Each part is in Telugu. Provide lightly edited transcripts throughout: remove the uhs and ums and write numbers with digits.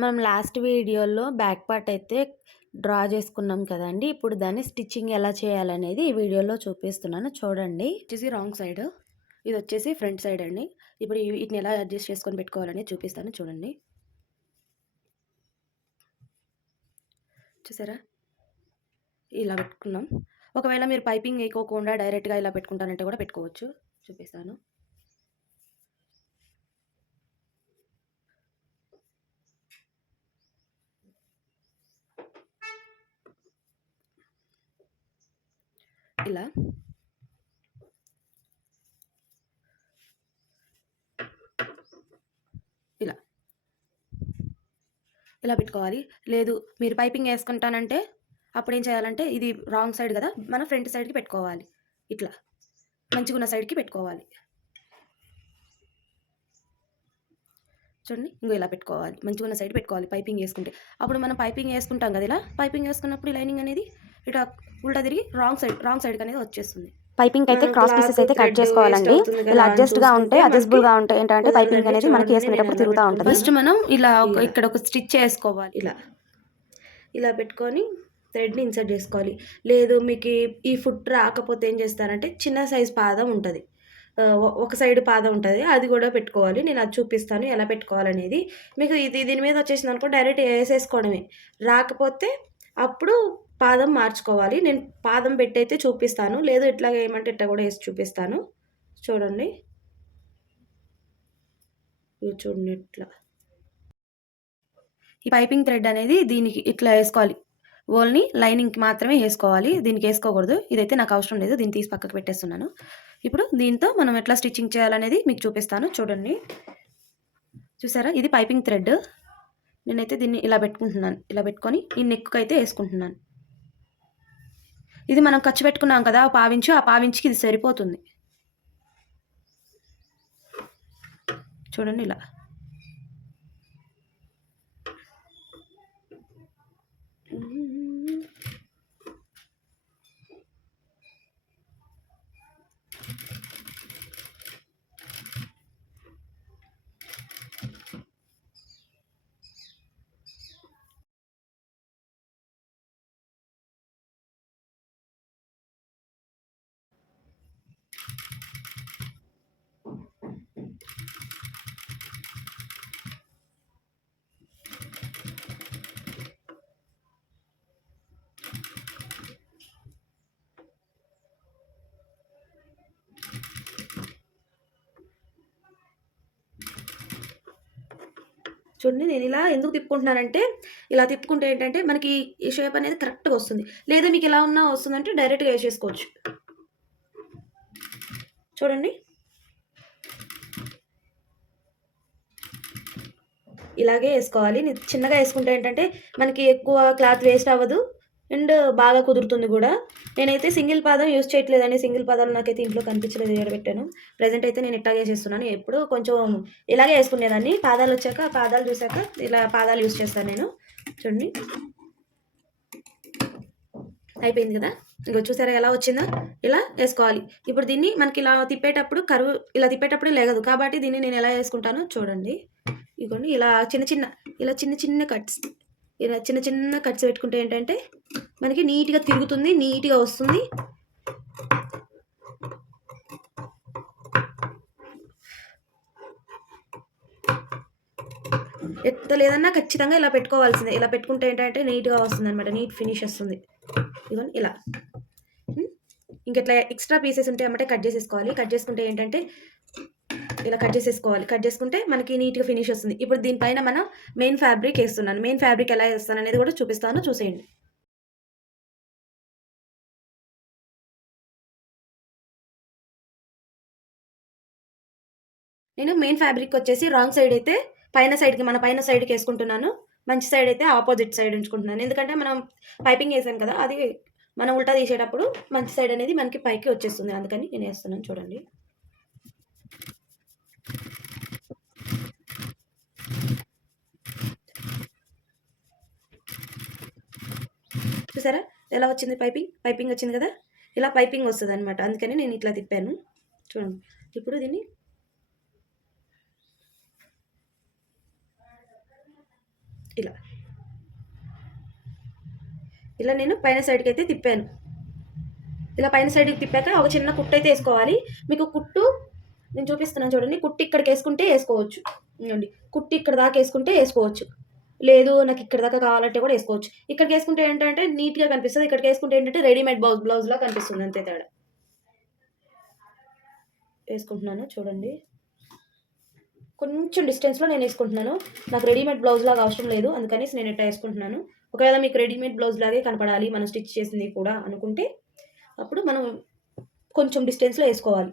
మనం లాస్ట్ వీడియోలో బ్యాక్ పార్ట్ అయితే డ్రా చేసుకున్నాం కదండి. ఇప్పుడు దాన్ని స్టిచ్చింగ్ ఎలా చేయాలనేది ఈ వీడియోలో చూపిస్తున్నాను చూడండి. వచ్చేసి రాంగ్ సైడ్, ఇది వచ్చేసి ఫ్రంట్ సైడ్ అండి. ఇప్పుడు వీటిని ఎలా అడ్జస్ట్ చేసుకొని పెట్టుకోవాలని చూపిస్తాను చూడండి. చూసారా, ఇలా పెట్టుకున్నాం. ఒకవేళ మీరు పైపింగ్ వేయకోకుండా డైరెక్ట్గా ఇలా పెట్టుకుంటానంటే కూడా పెట్టుకోవచ్చు. చూపిస్తాను. ఇలా ఇలా ఇలా పెట్టుకోవాలి. లేదు మీరు పైపింగ్ వేసుకుంటానంటే అప్పుడు ఏం చేయాలంటే, ఇది రాంగ్ సైడ్ కదా, మనం ఫ్రంట్ సైడ్కి పెట్టుకోవాలి. ఇట్లా మంచిగా ఉన్న సైడ్కి పెట్టుకోవాలి. చూడండి, ఇంకో ఇలా పెట్టుకోవాలి. మంచిగా ఉన్న సైడ్ పెట్టుకోవాలి పైపింగ్ వేసుకుంటే. అప్పుడు మనం పైపింగ్ వేసుకుంటాం కదా, ఇలా పైపింగ్ వేసుకున్నప్పుడు లైనింగ్ అనేది ఇట్లా ఉల్టా తిరిగి రాంగ్ సైడ్కి అనేది వచ్చేస్తుంది. పైపింగ్ అయితే క్రాస్ పీసెస్ అయితే కట్ చేసుకోవాలండి. ఇలా అడ్జస్ట్గా ఉంటే అడ్జస్టబుల్గా ఉంటాయి. ఏంటంటే పైపింగ్ అనేది మనకి వేసుకునేటప్పుడు తిరుగుతూ ఉంటుంది. ఫస్ట్ మనం ఇలా ఇక్కడ ఒక స్టిచ్ చేసుకోవాలి. ఇలా పెట్టుకొని థ్రెడ్ని ఇన్సర్ట్ చేసుకోవాలి. లేదు మీకు ఈ ఫుట్ రాకపోతే ఏం చేస్తారంటే, చిన్న సైజ్ పాదం ఉంటుంది, ఒక సైడ్ పాదం ఉంటుంది, అది కూడా పెట్టుకోవాలి. నేను అది చూపిస్తాను ఎలా పెట్టుకోవాలనేది. మీకు దీని మీద వచ్చేసింది అనుకో, డైరెక్ట్ వేసేసుకోవడమే. రాకపోతే అప్పుడు పాదం మార్చుకోవాలి. నేను పాదం పెట్టి అయితే చూపిస్తాను. లేదు ఇట్లా ఏమంటే ఇట్లా కూడా వేసి చూపిస్తాను. చూడండి, ఇది చూడండి ఇట్లా. ఈ పైపింగ్ థ్రెడ్ అనేది దీనికి ఇట్లా వేసుకోవాలి. ఓన్లీ లైనింగ్కి మాత్రమే వేసుకోవాలి, దీనికి వేసుకోకూడదు. ఇదైతే నాకు అవసరం లేదు, దీన్ని తీసి పక్కకు పెట్టేస్తున్నాను. ఇప్పుడు దీంతో మనం ఎట్లా స్టిచ్చింగ్ చేయాలనేది మీకు చూపిస్తాను చూడండి. చూసారా, ఇది పైపింగ్ థ్రెడ్. నేనైతే దీన్ని ఇలా పెట్టుకుంటున్నాను. ఇలా పెట్టుకొని ఈ నెక్కు అయితే వేసుకుంటున్నాను. ఇది మనం ఖర్చు పెట్టుకున్నాం కదా పావించు, ఆ పావించుకి ఇది సరిపోతుంది. చూడండి ఇలా. చూడండి, నేను ఇలా ఎందుకు తిప్పుకుంటున్నానంటే, ఇలా తిప్పుకుంటే ఏంటంటే మనకి ఈ షేప్ అనేది కరెక్ట్గా వస్తుంది. లేదా మీకు ఎలా ఉన్నా వస్తుందంటే డైరెక్ట్గా వేసేసుకోవచ్చు. చూడండి, ఇలాగే వేసుకోవాలి. చిన్నగా వేసుకుంటే ఏంటంటే మనకి ఎక్కువ క్లాత్ వేస్ట్ అవ్వదు అండ్ బాగా కుదురుతుంది కూడా. నేనైతే సింగిల్ పాదం యూస్ చేయట్లేదండి. సింగిల్ పాదాలు నాకైతే ఇంట్లో కనిపించలేదు, ఎడబెట్టాను. ప్రజెంట్ అయితే నేను ఇట్లాగే చేస్తున్నాను. ఎప్పుడు కొంచెం ఇలాగే వేసుకునేదాన్ని. పాదాలు వచ్చాక, పాదాలు చూసాక ఇలా పాదాలు యూస్ చేస్తాను నేను. చూడండి, అయిపోయింది కదా. ఇంకో చూసారా ఎలా వచ్చిందో, ఇలా వేసుకోవాలి. ఇప్పుడు దీన్ని మనకి ఇలా తిప్పేటప్పుడు కరువు, ఇలా తిప్పేటప్పుడు లేగదు కాబట్టి దీన్ని నేను ఎలా వేసుకుంటానో చూడండి. ఇదిగోండి, ఇలా చిన్న చిన్న కట్స్, ఇలా చిన్న చిన్న కట్స్ పెట్టుకుంటే ఏంటంటే మనకి నీట్గా తిరుగుతుంది, నీట్గా వస్తుంది. ఎంత లేదన్నా ఖచ్చితంగా ఇలా పెట్టుకోవాల్సిందే. ఇలా పెట్టుకుంటే ఏంటంటే నీట్గా వస్తుంది అనమాట, నీట్ ఫినిష్ వస్తుంది. ఇదిగోండి ఇలా. ఇంకెట్లా ఎక్స్ట్రా పీసెస్ ఉంటే అన్నమాట కట్ చేసేసుకోవాలి. కట్ చేసుకుంటే ఏంటంటే ఇలా కట్ చేసేసుకోవాలి. కట్ చేసుకుంటే మనకి నీట్గా ఫినిష్ వస్తుంది. ఇప్పుడు దీనిపైన మనం మెయిన్ ఫ్యాబ్రిక్ వేస్తున్నాను. మెయిన్ ఫ్యాబ్రిక్ ఎలా వేస్తాను అనేది కూడా చూపిస్తాను, చూసేయండి. నేను మెయిన్ ఫ్యాబ్రిక్ వచ్చేసి రాంగ్ సైడ్ అయితే పైన సైడ్కి, మన పైన సైడ్కి వేసుకుంటున్నాను. మంచి సైడ్ అయితే ఆపోజిట్ సైడ్ ఉంచుకుంటున్నాను. ఎందుకంటే మనం పైపింగ్ వేసాం కదా, అది మనం ఉల్టా తీసేటప్పుడు మంచి సైడ్ అనేది మనకి పైకి వచ్చేస్తుంది. అందుకని నేను వేస్తున్నాను చూడండి. చూసారా ఎలా వచ్చింది, పైపింగ్ వచ్చింది కదా. ఇలా పైపింగ్ వస్తుంది అనమాట, అందుకని నేను ఇట్లా తిప్పాను చూడండి. ఇప్పుడు దీన్ని ఇలా ఇలా నేను పైన సైడ్కి అయితే తిప్పాను. ఇలా పైన సైడ్కి తిప్పాక ఒక చిన్న కుట్టు అయితే వేసుకోవాలి. మీకు కుట్టు నేను చూపిస్తున్నాను చూడండి. కుట్టు ఇక్కడికి వేసుకుంటే వేసుకోవచ్చు. ఇవ్వండి, కుట్టు ఇక్కడ దాకా వేసుకుంటే వేసుకోవచ్చు. లేదు నాకు ఇక్కడ దాకా కావాలంటే కూడా వేసుకోవచ్చు. ఇక్కడికి వేసుకుంటే ఏంటంటే నీట్గా కనిపిస్తుంది. ఇక్కడికి వేసుకుంటే ఏంటంటే రెడీమేడ్ బ్లౌజ్లా కనిపిస్తుంది, అంతే తేడా. వేసుకుంటున్నాను చూడండి. కొంచెం డిస్టెన్స్లో నేను వేసుకుంటున్నాను. నాకు రెడీమేడ్ బ్లౌజ్ లాగా అవసరం లేదు, అందుకని నేను ఇట్లా వేసుకుంటున్నాను. ఒకవేళ మీకు రెడీమేడ్ బ్లౌజ్ లాగే కనపడాలి మనం స్టిచ్ చేసింది కూడా అనుకుంటే అప్పుడు మనం కొంచెం డిస్టెన్స్లో వేసుకోవాలి.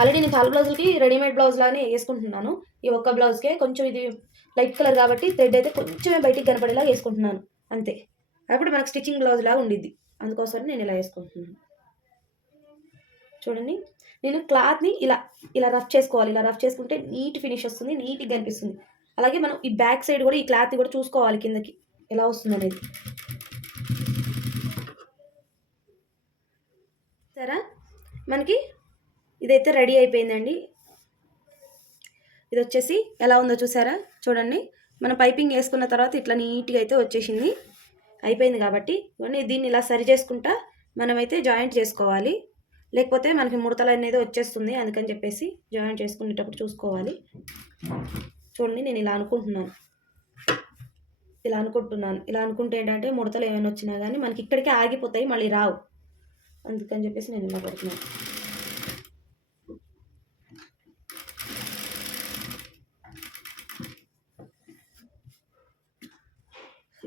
ఆల్రెడీ నేను చాలా బ్లౌజులకి రెడీమేడ్ బ్లౌజ్ లాగానే వేసుకుంటున్నాను. ఈ ఒక్క బ్లౌజ్కే కొంచెం ఇది లైట్ కలర్ కాబట్టి థ్రెడ్ అయితే కొంచెమే బయటికి కనపడేలా వేసుకుంటున్నాను, అంతే. అప్పుడు మనకు స్టిచ్చింగ్ బ్లౌజ్ లాగా ఉండిద్ది, అందుకోసం నేను ఇలా వేసుకుంటున్నాను. చూడండి, నేను క్లాత్ని ఇలా ఇలా రఫ్ చేసుకోవాలి. ఇలా రఫ్ చేసుకుంటే నీట్ ఫినిష్ వస్తుంది, నీట్గా కనిపిస్తుంది. అలాగే మనం ఈ బ్యాక్ సైడ్ కూడా ఈ క్లాత్ని కూడా చూసుకోవాలి కిందకి ఎలా వస్తుంది అనేది. సరే, మనకి ఇదైతే రెడీ అయిపోయిందండి. ఇది వచ్చేసి ఎలా ఉందో చూసారా? చూడండి, మనం పైపింగ్ వేసుకున్న తర్వాత ఇట్లా నీట్గా అయితే వచ్చేసింది. అయిపోయింది కాబట్టి దీన్ని ఇలా సరి చేసుకుంటా మనమైతే జాయింట్ చేసుకోవాలి. లేకపోతే మనకి ముడతలు అనేది వచ్చేస్తుంది, అందుకని చెప్పేసి జాయింట్ చేసుకునేటప్పుడు చూసుకోవాలి. చూడండి, నేను ఇలా అనుకుంటున్నాను. ఇలా అనుకుంటే ఏంటంటే ముడతలు ఏమైనా వచ్చినా కానీ మనకి ఇక్కడికే ఆగిపోతాయి, మళ్ళీ రావు. అందుకని చెప్పేసి నేను ఇలా పెడుతున్నాను.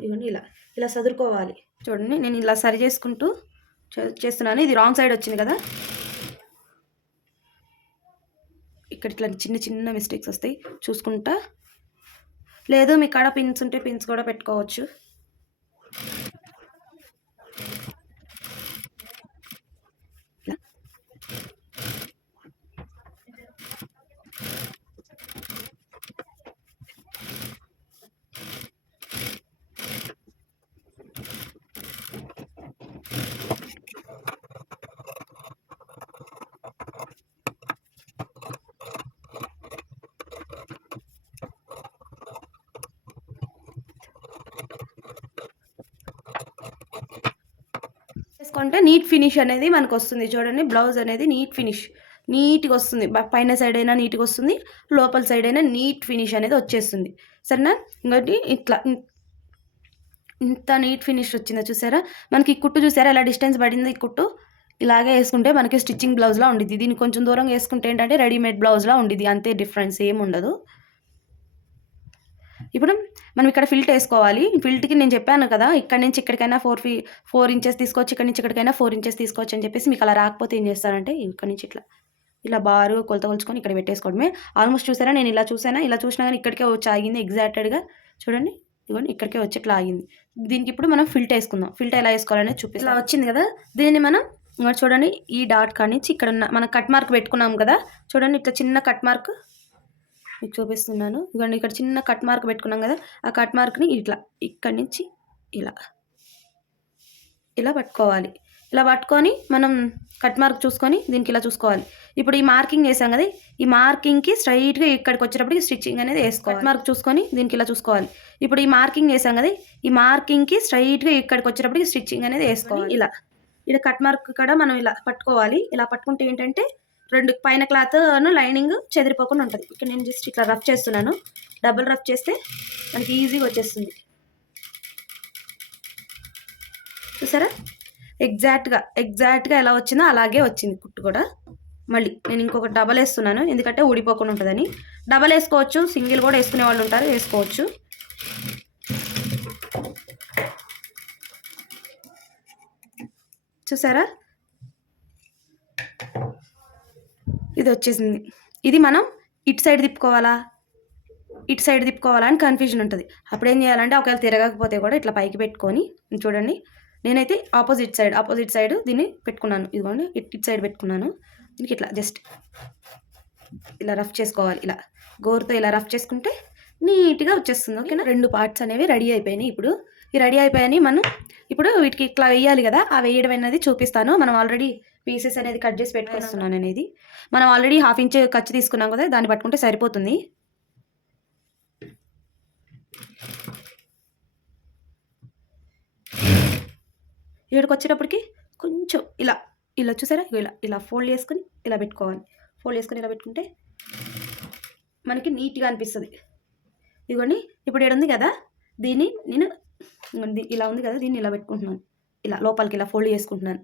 ఇవన్నీ ఇలా ఇలా సదురుకోవాలి. చూడండి, నేను ఇలా సరి చేసుకుంటూ చేస్తున్నాను. ఇది రాంగ్ సైడ్ వచ్చింది కదా, ఇక్కడ ఇట్లా చిన్న చిన్న మిస్టేక్స్ వస్తాయి చూసుకుంటా. లేదు మీ కాడ పిన్స్ ఉంటే పిన్స్ కూడా పెట్టుకోవచ్చు. చేసుకుంటే నీట్ ఫినిష్ అనేది మనకు వస్తుంది. చూడండి, బ్లౌజ్ అనేది నీట్గా వస్తుంది. పైన సైడ్ అయినా నీట్గా వస్తుంది, లోపల సైడ్ అయినా నీట్ ఫినిష్ అనేది వచ్చేస్తుంది. సరేనా? ఇంకోటి ఇట్లా ఇంత నీట్ ఫినిష్ వచ్చిందో చూసారా? మనకి ఈ కుట్టు చూసారా ఎలా డిస్టెన్స్ పడింది? ఈ కుట్టు ఇలాగే వేసుకుంటే మనకి స్టిచ్చింగ్ బ్లౌజ్లా ఉండిద్ది. దీన్ని కొంచెం దూరం వేసుకుంటే ఏంటంటే రెడీమేడ్ బ్లౌజ్లా ఉండిద్ది, అంతే డిఫరెన్స్ ఏమి ఉండదు. ఇప్పుడు మనం ఇక్కడ ఫిల్ట్ వేసుకోవాలి. ఫిల్ట్కి నేను చెప్పాను కదా, ఇక్కడ నుంచి ఇక్కడికైనా 4 ఇంచెస్ తీసుకోవచ్చు, ఇక్కడ నుంచి ఇక్కడికైనా 4 ఇంచెస్ తీసుకోవచ్చు అని చెప్పేసి. మీకు అలా రాకపోతే ఏం చేస్తారంటే ఇక్కడ నుంచి ఇలా బారు కొలత కొలుచుకొని ఇక్కడ పెట్టేసుకోవడమే. ఆల్మోస్ట్ చూసారా, నేను ఇలా చూసినా కానీ ఇక్కడికే వచ్చి ఆగింది ఎగ్జాక్టెడ్గా. చూడండి, ఇదిగోండి ఇక్కడికే వచ్చి ఇట్లా ఆగింది. దీనికి ఇప్పుడు మనం ఫిల్ట్ వేసుకుందాం. ఫిల్ట్ ఎలా వేసుకోవాలనేది చూపిస్తాం. ఇలా వచ్చింది కదా, దీన్ని మనం చూడండి ఈ డాట్ కాడి నుంచి ఇక్కడ మనం కట్ మార్క్ పెట్టుకున్నాం కదా, చూడండి ఇట్లా చిన్న కట్ మార్క్ మీకు చూపిస్తున్నాను. ఇదిగోండి ఇక్కడ చిన్న కట్ మార్క్ పెట్టుకున్నాం కదా, ఆ కట్ మార్క్ని ఇక్కడి నుంచి ఇలా పట్టుకోవాలి. ఇలా పట్టుకొని మనం కట్ మార్క్ చూసుకొని దీనికి ఇలా చూసుకోవాలి. ఇప్పుడు ఈ మార్కింగ్ వేసాం కదా, ఈ మార్కింగ్కి స్ట్రైట్గా ఇక్కడికి వచ్చేటప్పటికి స్టిచ్చింగ్ అనేది వేసుకోవాలి. కట్ మార్క్ చూసుకొని దీనికి ఇలా చూసుకోవాలి. ఇప్పుడు ఈ మార్కింగ్ వేసాం కదా, ఈ మార్కింగ్కి స్ట్రైట్గా ఇక్కడికి వచ్చేటప్పటికి స్టిచ్చింగ్ అనేది వేసుకోవాలి. ఇలా కట్ మార్క్ కూడా మనం ఇలా పట్టుకోవాలి. ఇలా పట్టుకుంటే ఏంటంటే రెండు పైన క్లాత్ లైనింగ్ చెదిరిపోకుండా ఉంటుంది. ఇక్కడ నేను జస్ట్ ఇట్లా రఫ్ చేస్తున్నాను. డబుల్ రఫ్ చేస్తే మనకి ఈజీగా వచ్చేస్తుంది. చూసారా, ఎగ్జాక్ట్గా ఎలా వచ్చిందో అలాగే వచ్చింది కుట్టు కూడా. మళ్ళీ నేను ఇంకొక డబల్ వేస్తున్నాను, ఎందుకంటే ఊడిపోకుండా ఉంటుందని. డబల్ వేసుకోవచ్చు, సింగిల్ కూడా వేసుకునే వాళ్ళు ఉంటారు, వేసుకోవచ్చు. చూసారా, ఇది వచ్చేసింది. ఇది మనం ఇటు సైడ్ తిప్పుకోవాలా అని కన్ఫ్యూజన్ ఉంటుంది. అప్పుడు ఏం చేయాలంటే ఒకవేళ తిరగకపోతే కూడా ఇట్లా పైకి పెట్టుకొని, చూడండి నేనైతే ఆపోజిట్ సైడ్ దీన్ని పెట్టుకున్నాను. ఇదిగోండి ఇటు సైడ్ పెట్టుకున్నాను. దీనికి ఇట్లా జస్ట్ ఇలా రఫ్ చేసుకోవాలి. ఇలా గోరుతో ఇలా రఫ్ చేసుకుంటే నీట్గా వచ్చేస్తుంది. ఓకేనా? 2 పార్ట్స్ అనేవి రెడీ అయిపోయినాయి. ఇప్పుడు ఈ రెడీ అయిపోయాయని మనం ఇప్పుడు వీటికి ఇట్లా వేయాలి కదా, ఆ వేయడం అనేది చూపిస్తాను. మనం ఆల్రెడీ పీసెస్ అనేది కట్ చేసి పెట్టుకొస్తున్నాను అనేది. మనం ఆల్రెడీ 1/2 ఇంచ్ ఖర్చు తీసుకున్నాం కదా, దాన్ని పట్టుకుంటే సరిపోతుంది. ఇక్కడికి వచ్చేటప్పటికి కొంచెం ఇలా ఇలా చూసారా, ఇలా ఇలా ఫోల్డ్ చేసుకొని ఇలా పెట్టుకోవాలి. ఫోల్డ్ చేసుకొని ఇలా పెట్టుకుంటే మనకి నీట్గా అనిపిస్తుంది. ఇదిగోండి, ఇప్పుడు ఇక్కడ ఉంది కదా, దీన్ని నేను ఇలా ఉంది కదా, దీన్ని ఇలా పెట్టుకుంటున్నాను. ఇలా లోపలికి ఇలా ఫోల్డ్ చేసుకుంటున్నాను.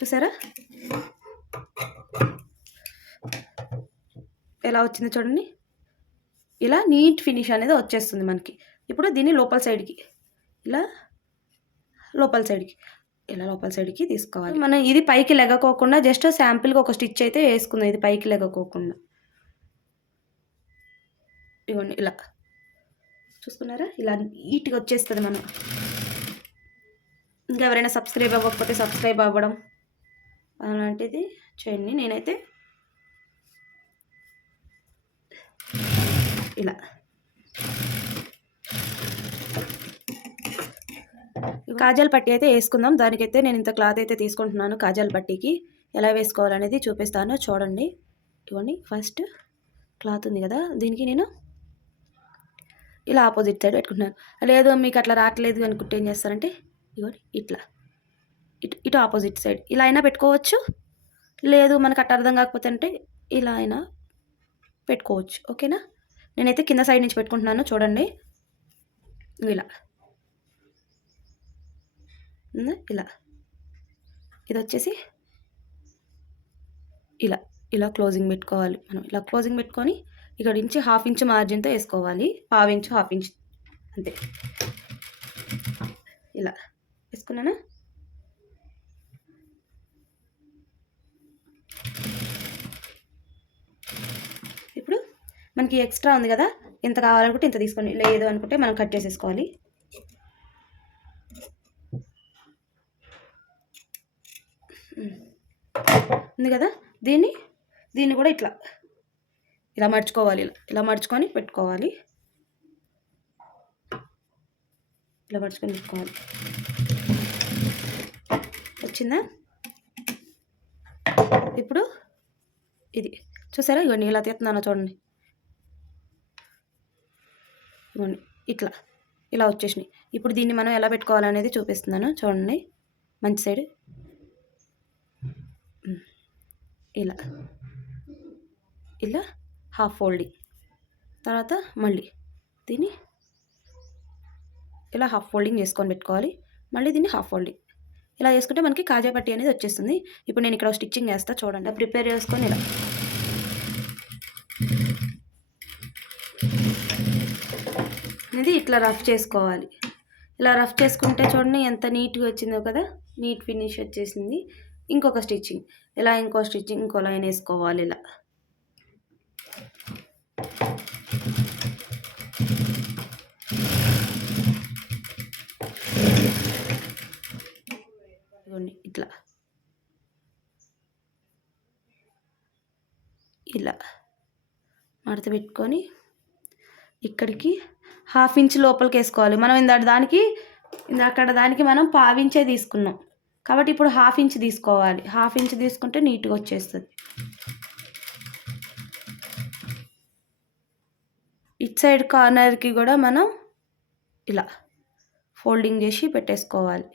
చూసారా ఎలా వచ్చిందో చూడండి. ఇలా నీట్ ఫినిష్ అనేది వచ్చేస్తుంది మనకి. ఇప్పుడు దీన్ని లోపల సైడ్కి ఇలా లోపల సైడ్కి తీసుకోవాలి. మనం ఇది పైకి లెగకోకుండా జస్ట్ శాంపిల్గా ఒక స్టిచ్ అయితే వేసుకుందాం. ఇది పైకి లెగకోకుండా ఇవ్వండి, ఇలా చూసుకున్నారా, ఇలా నీట్గా వచ్చేస్తుంది. మనం ఇంకా ఎవరైనా సబ్స్క్రైబ్ అవ్వకపోతే సబ్స్క్రైబ్ అవ్వడం అలాంటిది చేయండి. నేనైతే ఇలా కాజల్ పట్టీ అయితే వేసుకుందాం. దానికైతే నేను ఇంత క్లాత్ అయితే తీసుకుంటున్నాను. కాజల్ పట్టీకి ఎలా వేసుకోవాలనేది చూపిస్తాను, చూడండి. ఇవ్వండి, ఫస్ట్ క్లాత్ ఉంది కదా, దీనికి నేను ఇలా ఆపోజిట్ సైడ్ పెట్టుకుంటున్నాను. లేదు మీకు అట్లా రావట్లేదు అనుకుంటే ఏం చేస్తారంటే ఇవ్వండి, ఇట్లా ఇటు ఆపోజిట్ సైడ్ ఇలా అయినా పెట్టుకోవచ్చు. లేదు మనకు అట్లా అర్థం కాకపోతే అంటే ఇలా అయినా పెట్టుకోవచ్చు. ఓకేనా, నేనైతే కింద సైడ్ నుంచి పెట్టుకుంటున్నాను. చూడండి, ఇలా ఇలా ఇది వచ్చేసి ఇలా ఇలా క్లోజింగ్ పెట్టుకోవాలి. మనం ఇలా క్లోజింగ్ పెట్టుకొని ఇక్కడ నుంచి 1/2 ఇంచ్ మార్జిన్తో వేసుకోవాలి. 1/2 ఇంచ్ 1/2 ఇంచ్ అంతే. ఇలా వేసుకున్నానా, ఇప్పుడు మనకి ఎక్స్ట్రా ఉంది కదా, ఎంత కావాలనుకుంటే ఇంత తీసుకోండి. లేదు అనుకుంటే మనం కట్ చేసేసుకోవాలి. ఉంది కదా, దీన్ని కూడా ఇలా మర్చుకోవాలి. ఇలా మర్చుకొని పెట్టుకోవాలి. ఇలా మర్చుకొని పెట్టుకోవాలి. వచ్చిందా? ఇప్పుడు ఇది చూసారా, ఇవన్నీ ఇలా తీస్తున్నానో చూడండి. ఇవన్నీ ఇలా వచ్చేసినాయి. ఇప్పుడు దీన్ని మనం ఎలా పెట్టుకోవాలనేది చూపిస్తున్నాను, చూడండి. మంచి సైడ్ ఇలా హాఫ్ ఫోల్డింగ్, తర్వాత మళ్ళీ దీన్ని ఇలా హాఫ్ ఫోల్డింగ్ చేసుకొని పెట్టుకోవాలి. మళ్ళీ దీన్ని హాఫ్ ఫోల్డింగ్ ఇలా చేసుకుంటే మనకి కాజా పట్టీ అనేది వచ్చేస్తుంది. ఇప్పుడు నేను ఇక్కడ స్టిచ్చింగ్ వేస్తా, చూడండి. ప్రిపేర్ చేసుకొని ఇలా అనేది ఇట్లా రఫ్ చేసుకోవాలి. ఇలా రఫ్ చేసుకుంటే చూడండి ఎంత నీట్గా వచ్చిందో కదా, నీట్ ఫినిష్ వచ్చేసింది. ఇంకొక స్టిచ్చింగ్ ఇలా, ఇంకో లైన్ వేసుకోవాలి. ఇలా ఇలా మడత పెట్టుకొని ఇక్కడికి 1/2 ఇంచ్ లోపలికి వేసుకోవాలి. మనం అక్కడ దానికి మనం 1/2 ఇంచే తీసుకున్నాం కాబట్టి ఇప్పుడు 1/2 ఇంచ్ తీసుకోవాలి. 1/2 ఇంచ్ తీసుకుంటే నీట్గా వచ్చేస్తుంది. ఇట్ సైడ్ కార్నర్కి కూడా మనం ఇలా ఫోల్డింగ్ చేసి పెట్టేసుకోవాలి.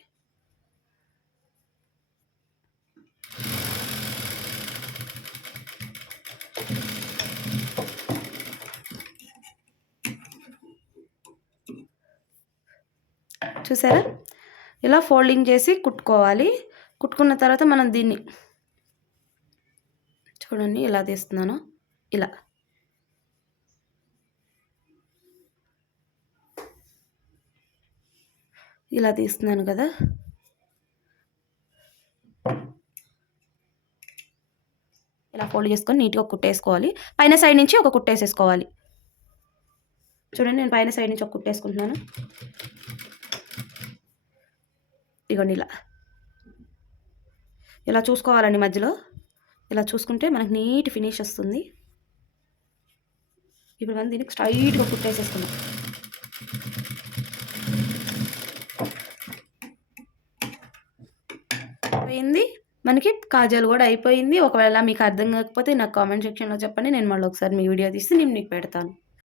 చూసారా, ఇలా ఫోల్డింగ్ చేసి కుట్టుకోవాలి. కుట్టుకున్న తర్వాత మనం దీన్ని చూడండి ఇలా తీస్తున్నాను. ఇలా తీస్తున్నాను కదా, ఇలా ఫోల్డ్ చేసుకొని నీట్గా కుట్టేసుకోవాలి. పైన సైడ్ నుంచి ఒక కుట్టేసేసుకోవాలి. చూడండి, నేను పైన సైడ్ నుంచి ఒక కుట్టేసుకుంటున్నాను. ఇగోండి ఇలా చూసుకోవాలండి. మధ్యలో ఇలా చూసుకుంటే మనకు నీట్ ఫినిష్ వస్తుంది. ఇప్పుడు మనం దీనికి స్ట్రైట్గా కుట్టేసేసుకున్నాం. పోయింది. మనకి కాజల్ కూడా అయిపోయింది. ఒకవేళ మీకు అర్థం కాకపోతే నాకు కామెంట్ సెక్షన్లో చెప్పండి, నేను మళ్ళీ ఒకసారి మీ వీడియో తీసి నేను మీకు పెడతాను.